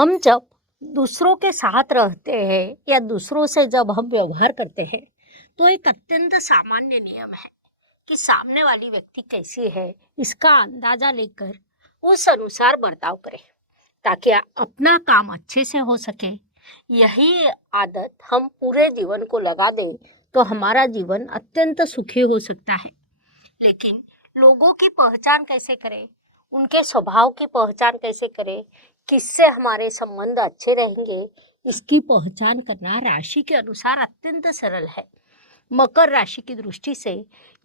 हम जब दूसरों के साथ रहते हैं या दूसरों से जब हम व्यवहार करते हैं तो एक अत्यंत सामान्य नियम है कि सामने वाली व्यक्ति कैसी है इसका अंदाजा लेकर उस अनुसार बर्ताव करें ताकि अपना काम अच्छे से हो सके। यही आदत हम पूरे जीवन को लगा दें तो हमारा जीवन अत्यंत सुखी हो सकता है। लेकिन लोगों की पहचान कैसे करें, उनके स्वभाव की पहचान कैसे करें, किससे हमारे संबंध अच्छे रहेंगे, इसकी पहचान करना राशि के अनुसार अत्यंत सरल है। मकर राशि की दृष्टि से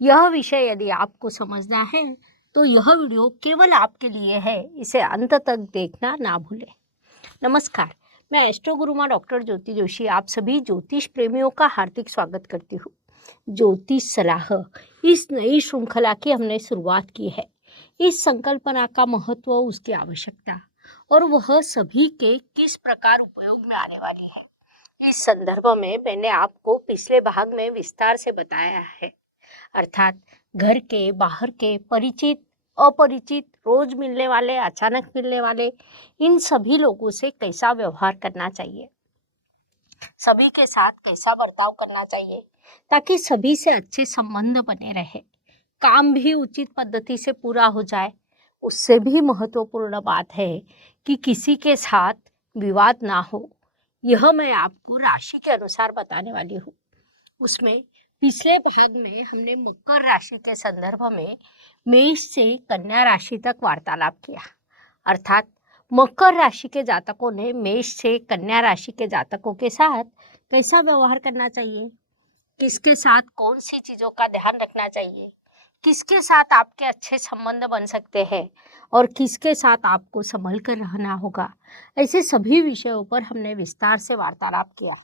यह विषय यदि आपको समझना है तो यह वीडियो केवल आपके लिए है, इसे अंत तक देखना ना भूलें। नमस्कार, मैं एस्ट्रो गुरुमा डॉक्टर ज्योति जोशी आप सभी ज्योतिष प्रेमियों का हार्दिक स्वागत करती हूँ। ज्योतिष सलाह इस नई श्रृंखला की हमने शुरुआत की है। इस संकल्पना का महत्व, उसकी आवश्यकता और वह सभी के किस प्रकार उपयोग में आने वाली है, इस संदर्भ में मैंने आपको पिछले भाग में विस्तार से बताया है। अर्थात घर के, बाहर के, परिचित, अपरिचित, रोज मिलने वाले, अचानक मिलने वाले, इन सभी लोगों से कैसा व्यवहार करना चाहिए, सभी के साथ कैसा बर्ताव करना चाहिए ताकि सभी से अच्छे संबंध बने रहे, काम भी उचित पद्धति से पूरा हो जाए। उससे भी महत्वपूर्ण बात है कि किसी के साथ विवाद ना हो। यह मैं आपको राशि के अनुसार बताने वाली हूँ। उसमें पिछले भाग में हमने मकर राशि के संदर्भ में मेष से कन्या राशि तक वार्तालाप किया। अर्थात मकर राशि के जातकों ने मेष से कन्या राशि के जातकों के साथ कैसा व्यवहार करना चाहिए, किसके साथ कौन सी चीज़ों का ध्यान रखना चाहिए, किसके साथ आपके अच्छे संबंध बन सकते हैं और किसके साथ आपको संभल कर रहना होगा। ऐसे सभी विषयों पर हमने विस्तार से वार्तालाप किया।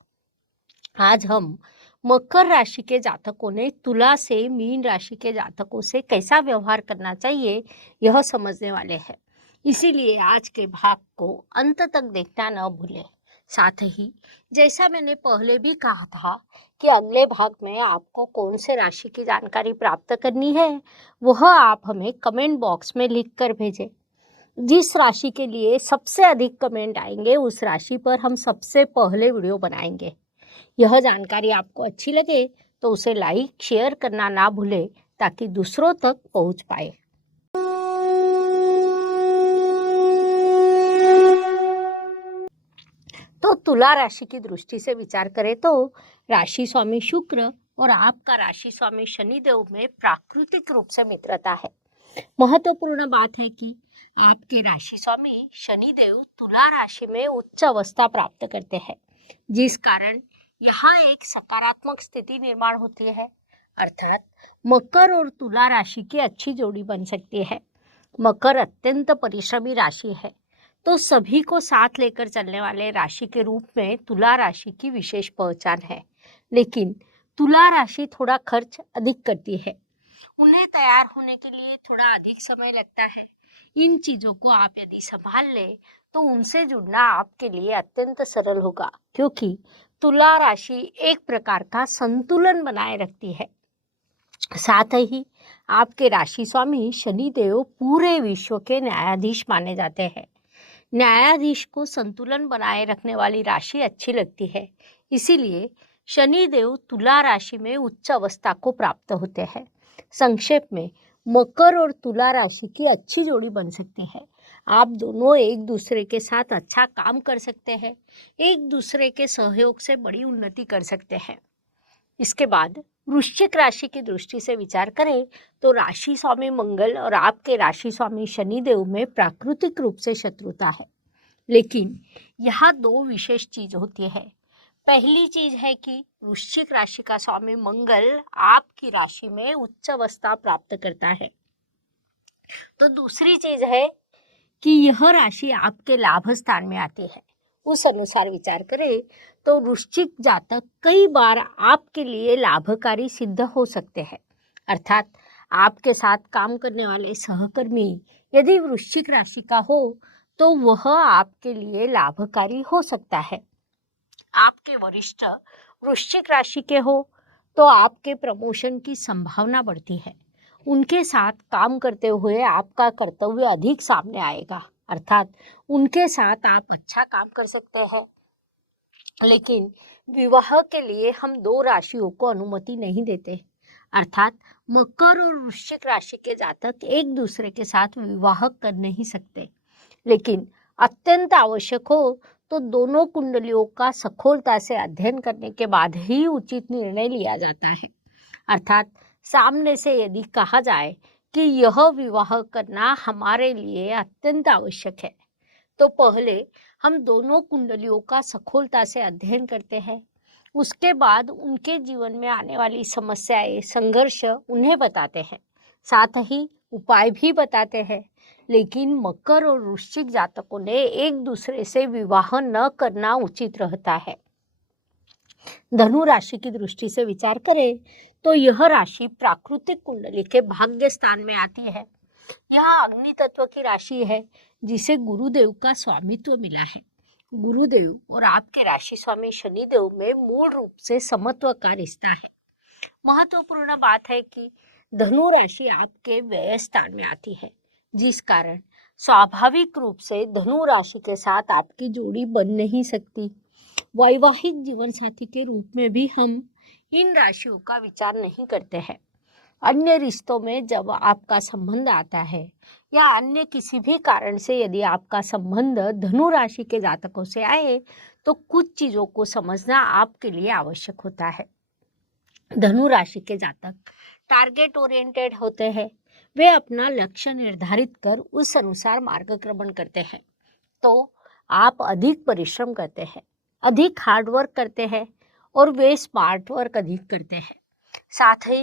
आज हम मकर राशि के जातकों ने तुला से मीन राशि के जातकों से कैसा व्यवहार करना चाहिए यह समझने वाले हैं। इसीलिए आज के भाग को अंत तक देखना न भूलें। साथ ही जैसा मैंने पहले भी कहा था कि अगले भाग में आपको कौन से राशि की जानकारी प्राप्त करनी है वह आप हमें कमेंट बॉक्स में लिख कर भेजें। जिस राशि के लिए सबसे अधिक कमेंट आएंगे उस राशि पर हम सबसे पहले वीडियो बनाएंगे। यह जानकारी आपको अच्छी लगे तो उसे लाइक शेयर करना ना भूलें ताकि दूसरों तक पहुंच पाए। तो तुला राशि की दृष्टि से विचार करें तो राशि स्वामी शुक्र और आपका राशि स्वामी शनिदेव में प्राकृतिक रूप से मित्रता है। महत्वपूर्ण बात है कि आपके राशि स्वामी शनिदेव तुला राशि में उच्च अवस्था प्राप्त करते हैं, जिस कारण यहाँ एक सकारात्मक स्थिति निर्माण होती है। अर्थात मकर और तुला राशि की अच्छी जोड़ी बन सकती है। मकर अत्यंत परिश्रमी राशि है तो सभी को साथ लेकर चलने वाले राशि के रूप में तुला राशि की विशेष पहचान है। लेकिन तुला राशि थोड़ा खर्च अधिक करती है, उन्हें तैयार होने के लिए थोड़ा अधिक समय लगता है। इन चीज़ों को आप यदि संभाल ले तो उनसे जुड़ना आपके लिए अत्यंत सरल होगा, क्योंकि तुला राशि एक प्रकार का संतुलन बनाए रखती है। साथ ही आपके राशि स्वामी शनिदेव पूरे विश्व के न्यायाधीश माने जाते हैं। न्यायाधीश को संतुलन बनाए रखने वाली राशि अच्छी लगती है, इसीलिए शनिदेव तुला राशि में उच्च अवस्था को प्राप्त होते हैं। संक्षेप में मकर और तुला राशि की अच्छी जोड़ी बन सकती है। आप दोनों एक दूसरे के साथ अच्छा काम कर सकते हैं, एक दूसरे के सहयोग से बड़ी उन्नति कर सकते हैं। इसके बाद वृश्चिक राशि की दृष्टि से विचार करें तो राशि स्वामी मंगल और आपके राशि स्वामी शनिदेव में प्राकृतिक रूप से शत्रुता है। लेकिन यहाँ दो विशेष चीज होती है। पहली चीज है कि वृश्चिक राशि का स्वामी मंगल आपकी राशि में उच्च अवस्था प्राप्त करता है। तो दूसरी चीज है कि यह राशि आपके लाभ स्थान में आती है। उस अनुसार विचार करें तो वृश्चिक जातक कई बार आपके लिए लाभकारी सिद्ध हो सकते हैं। अर्थात आपके साथ काम करने वाले सहकर्मी यदि वृश्चिक राशि का हो तो वह आपके लिए लाभकारी हो सकता है। आपके वरिष्ठ वृश्चिक राशि के हो तो आपके प्रमोशन की संभावना बढ़ती है। उनके साथ काम करते हुए आपका कर्तव्य अधिक सामने आएगा। अर्थात उनके साथ आप अच्छा काम कर सकते हैं। लेकिन विवाह के लिए हम दो राशियों को अनुमति नहीं देते, अर्थात मकर और वृश्चिक राशि के जातक एक दूसरे के साथ विवाह कर नहीं सकते। लेकिन अत्यंत आवश्यक हो तो दोनों कुंडलियों का सखोलता से अध्ययन करने के बाद ही उचित निर्णय लिया जाता है। अर्थात सामने से यदि कहा जाए कि यह विवाह करना हमारे लिए अत्यंत आवश्यक है, तो पहले हम दोनों कुंडलियों का सखोलता से अध्ययन करते हैं। उसके बाद उनके जीवन में आने वाली समस्याएं, संघर्ष उन्हें बताते हैं, साथ ही उपाय भी बताते हैं। लेकिन मकर और वृश्चिक जातकों ने एक दूसरे से विवाह न करना उचित रहता है। धनु राशि की दृष्टि से विचार करें तो यह राशि प्राकृतिक कुंडली के भाग्य स्थान में आती है। यह अग्नि तत्व की राशि है जिसे गुरुदेव का स्वामित्व मिला है। गुरुदेव और आपके राशि स्वामी शनिदेव में मूल रूप से समत्व का रिश्ता है। महत्वपूर्ण बात है कि धनु राशि आपके व्यय स्थान में आती है, जिस कारण स्वाभाविक रूप से धनु राशि के साथ आपकी जोड़ी बन नहीं सकती। वैवाहिक जीवन साथी के रूप में भी हम इन राशियों का विचार नहीं करते हैं। अन्य रिश्तों में जब आपका संबंध आता है या अन्य किसी भी कारण से यदि आपका संबंध धनु राशि के जातकों से आए तो कुछ चीजों को समझना आपके लिए आवश्यक होता है। धनु राशि के जातक टारगेट ओरिएंटेड होते हैं। वे अपना लक्ष्य निर्धारित कर उस अनुसार मार्गक्रमण करते हैं। तो आप अधिक परिश्रम करते हैं, अधिक हार्डवर्क करते हैं और वे स्मार्ट वर्क अधिक करते हैं। साथ ही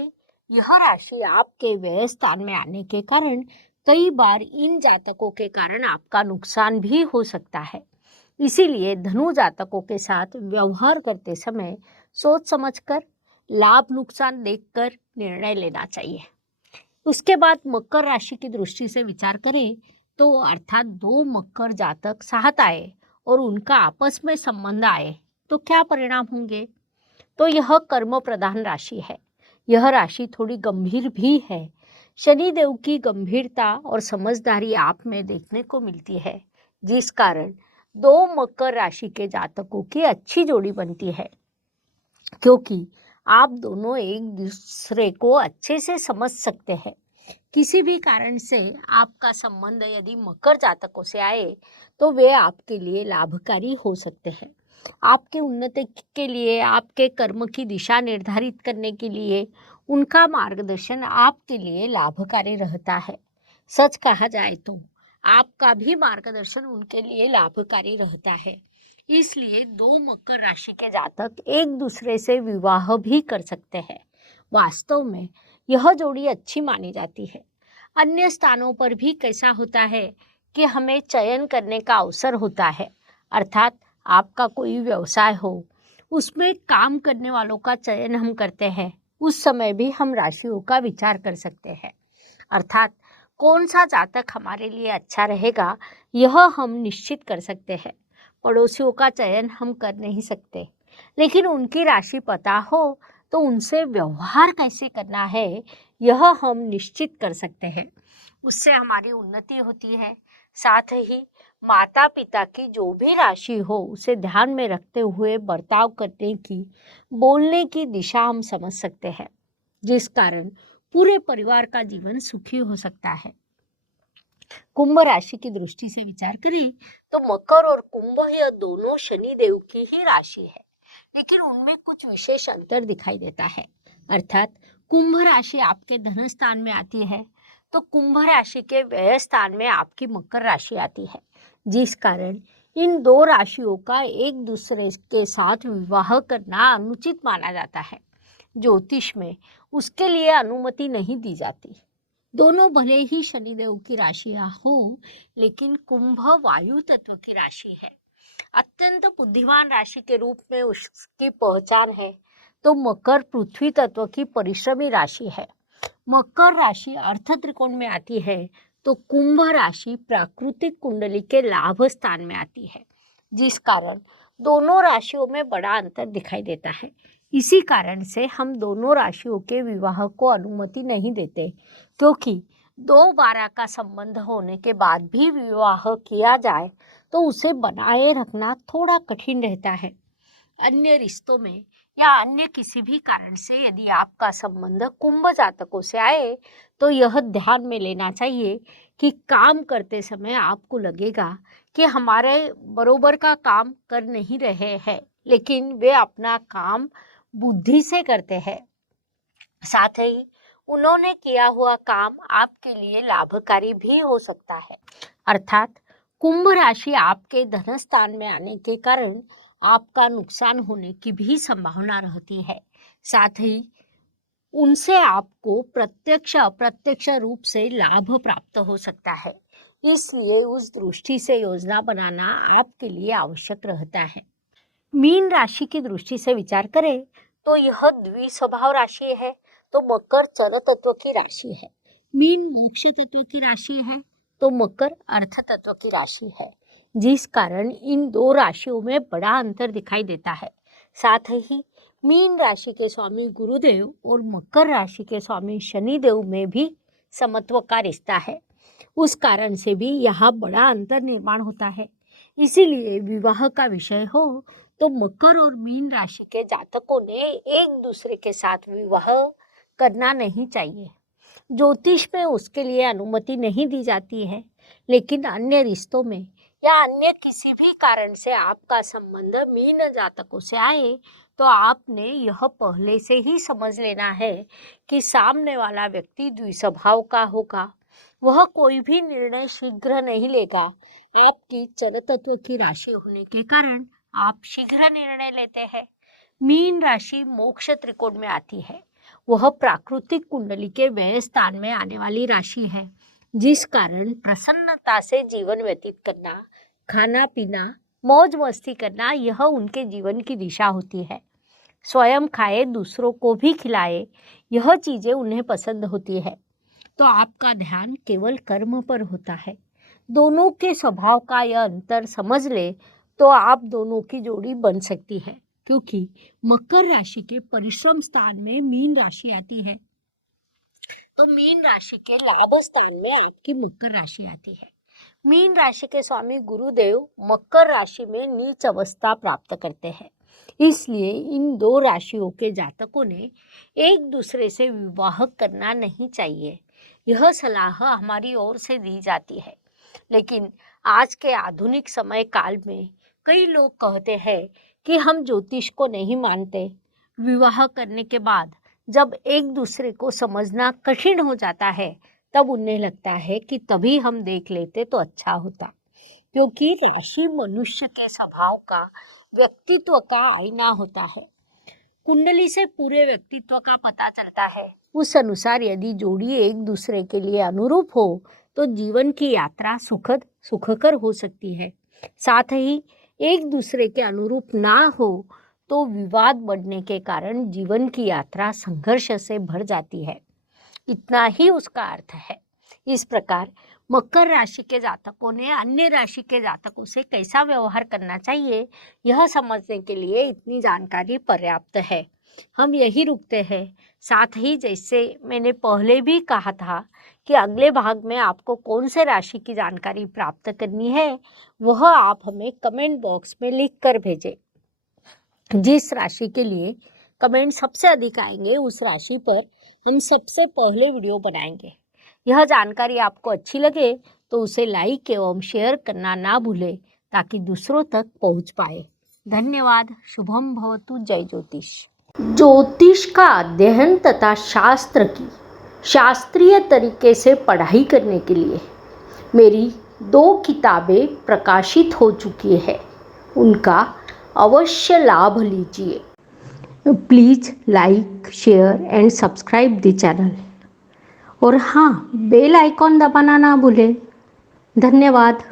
यह राशि आपके व्यय स्थान में आने के कारण कई बार इन जातकों के कारण आपका नुकसान भी हो सकता है। इसीलिए धनु जातकों के साथ व्यवहार करते समय सोच समझकर, लाभ नुकसान देखकर निर्णय लेना चाहिए। उसके बाद मकर राशि की दृष्टि से विचार करें तो अर्थात दो मकर जातक साथ आए और उनका आपस में संबंध आए तो क्या परिणाम होंगे? तो यह कर्म प्रधान राशि है। यह राशि थोड़ी गंभीर भी है। शनिदेव की गंभीरता और समझदारी आप में देखने को मिलती है, जिस कारण दो मकर राशि के जातकों की अच्छी जोड़ी बनती है, क्योंकि आप दोनों एक दूसरे को अच्छे से समझ सकते हैं। किसी भी कारण से आपका संबंध यदि मकर जातकों से आए तो वे आपके लिए लाभकारी हो सकते हैं। आपके उन्नति के लिए, आपके कर्म की दिशा निर्धारित करने के लिए उनका मार्गदर्शन आपके लिए लाभकारी रहता है। सच कहा जाए तो आपका भी मार्गदर्शन उनके लिए लाभकारी रहता है। इसलिए दो मकर राशि के जातक एक दूसरे से विवाह भी कर सकते हैं। वास्तव में यह जोड़ी अच्छी मानी जाती है। अन्य स्थानों पर भी कैसा होता है कि हमें चयन करने का अवसर होता है, अर्थात आपका कोई व्यवसाय हो, उसमें काम करने वालों का चयन हम करते हैं। उस समय भी हम राशियों का विचार कर सकते हैं, अर्थात कौन सा जातक हमारे लिए अच्छा रहेगा यह हम निश्चित कर सकते हैं। पड़ोसियों का चयन हम कर नहीं सकते, लेकिन उनकी राशि पता हो तो उनसे व्यवहार कैसे करना है यह हम निश्चित कर सकते हैं। उससे हमारी उन्नति होती है। साथ ही माता पिता की जो भी राशि हो उसे ध्यान में रखते हुए बर्ताव करने की, बोलने की दिशा हम समझ सकते हैं, जिस कारण पूरे परिवार का जीवन सुखी हो सकता है। कुंभ राशि की दृष्टि से विचार करें तो मकर और कुंभ यह दोनों शनि देव की ही राशि है, लेकिन उनमें कुछ विशेष अंतर दिखाई देता है। अर्थात कुंभ राशि आपके धन स्थान में आती है तो कुंभ राशि के व्यय स्थान में आपकी मकर राशि आती है, जिस कारण इन दो राशियों का एक दूसरे के साथ विवाह करना अनुचित माना जाता है। ज्योतिष में उसके लिए अनुमति नहीं दी जाती। दोनों भले ही शनिदेव की राशियां हो, लेकिन कुंभ वायु तत्व की राशि है, अत्यंत बुद्धिमान राशि के रूप में उसकी पहचान है। तो मकर पृथ्वी तत्व की परिश्रमी राशि है। मकर राशि अर्थ त्रिकोण में आती है तो कुंभ राशि प्राकृतिक कुंडली के लाभ स्थान में आती है, जिस कारण दोनों राशियों में बड़ा अंतर दिखाई देता है। इसी कारण से हम दोनों राशियों के विवाह को अनुमति नहीं देते, क्योंकि दोबारा का संबंध होने के बाद भी विवाह किया जाए तो उसे बनाए रखना थोड़ा कठिन रहता है। अन्य रिश्तों में या अन्य किसी भी कारण से यदि आपका संबंध कुंभ जातकों से आए तो यह ध्यान में लेना चाहिए कि काम करते समय आपको लगेगा कि हमारे बरोबर का काम कर नहीं रहे हैं, लेकिन वे अपना काम बुद्धि से करते हैं। साथ ही उन्होंने किया हुआ काम आपके लिए लाभकारी भी हो सकता है। अर्थात कुंभ राशि आपके धन स्थान में आने के कारण आपका नुकसान होने की भी संभावना रहती है। साथ ही उनसे आपको प्रत्यक्ष अप्रत्यक्ष रूप से लाभ प्राप्त हो सकता है। इसलिए उस दृष्टि से योजना बनाना आपके लिए आवश्यक रहता है। मीन राशि की दृष्टि से विचार करें तो यह द्विस्वभाव राशि है, तो मकर चर तत्व की राशि है। मीन मोक्ष तत्व की राशि है तो मकर अर्थ तत्व की राशि है, जिस कारण इन दो राशियों में बड़ा अंतर दिखाई देता है। साथ ही मीन राशि के स्वामी गुरुदेव और मकर राशि के स्वामी शनिदेव में भी समत्व का रिश्ता है। उस कारण से भी यहाँ बड़ा अंतर निर्माण होता है। इसीलिए विवाह का विषय हो तो मकर और मीन राशि के जातकों ने एक दूसरे के साथ विवाह करना नहीं चाहिए। ज्योतिष में उसके लिए अनुमति नहीं दी जाती है, लेकिन अन्य रिश्तों में या अन्य किसी भी कारण से आपका संबंध मीन जातकों से आए तो आपने यह पहले से ही समझ लेना है कि सामने वाला व्यक्ति द्विस्वभाव का होगा। वह कोई भी निर्णय शीघ्र नहीं लेगा। आपकी चर तत्व की राशि होने के कारण आप शीघ्र निर्णय लेते हैं। मीन राशि मोक्ष त्रिकोण में आती है। वह प्राकृतिक कुंडली के व्यय स्थान में आने वाली राशि है, जिस कारण प्रसन्नता से जीवन व्यतीत करना, खाना पीना, मौज मस्ती करना यह उनके जीवन की दिशा होती है। स्वयं खाए दूसरों को भी खिलाए, यह चीजें उन्हें पसंद होती है। तो आपका ध्यान केवल कर्म पर होता है। दोनों के स्वभाव का यह अंतर समझ ले तो आप दोनों की जोड़ी बन सकती है, क्योंकि मकर राशि के परिश्रम स्थान में मीन राशि आती है, तो मीन राशि के लाभ स्थान में आपकी मकर राशि आती है। मीन राशि के स्वामी गुरुदेव मकर राशि में नीच अवस्था प्राप्त करते हैं। इसलिए इन दो राशियों के जातकों ने एक दूसरे से विवाह करना नहीं चाहिए। यह सलाह हमारी ओर से दी जाती है, लेकिन आज के आधुनिक समय काल में कई लोग कहते हैं कि हम ज्योतिष को नहीं मानते। विवाह करने के बाद जब एक दूसरे को समझना कठिन हो जाता है तब उन्हें लगता है कि तभी हम देख लेते तो अच्छा होता, क्योंकि राशि मनुष्य के स्वभाव का, व्यक्तित्व का आईना होता है। कुंडली से पूरे व्यक्तित्व का पता चलता है। उस अनुसार यदि जोड़ी एक दूसरे के लिए अनुरूप हो तो जीवन की यात्रा सुखद सुखकर हो सकती है। साथ ही एक दूसरे के अनुरूप ना हो तो विवाद बढ़ने के कारण जीवन की यात्रा संघर्ष से भर जाती है। इतना ही उसका अर्थ है। इस प्रकार मकर राशि के जातकों ने अन्य राशि के जातकों से कैसा व्यवहार करना चाहिए, यह समझने के लिए इतनी जानकारी पर्याप्त है। हम यही रुकते हैं। साथ ही जैसे मैंने पहले भी कहा था कि अगले भाग में आपको कौन से राशि की जानकारी प्राप्त करनी है, वह आप हमें कमेंट बॉक्स में लिख कर भेजें। जिस राशि के लिए कमेंट सबसे अधिक आएंगे उस राशि पर हम सबसे पहले वीडियो बनाएंगे। यह जानकारी आपको अच्छी लगे तो उसे लाइक एवं शेयर करना ना भूलें ताकि दूसरों तक पहुंच पाए। धन्यवाद। शुभम भवतु। जय ज्योतिष। ज्योतिष का अध्ययन तथा शास्त्र की शास्त्रीय तरीके से पढ़ाई करने के लिए मेरी 2 किताबें प्रकाशित हो चुकी है, उनका अवश्य लाभ लीजिए। Please like, share and subscribe the channel और हाँ, बेल आइकॉन दबाना ना भूलें। धन्यवाद।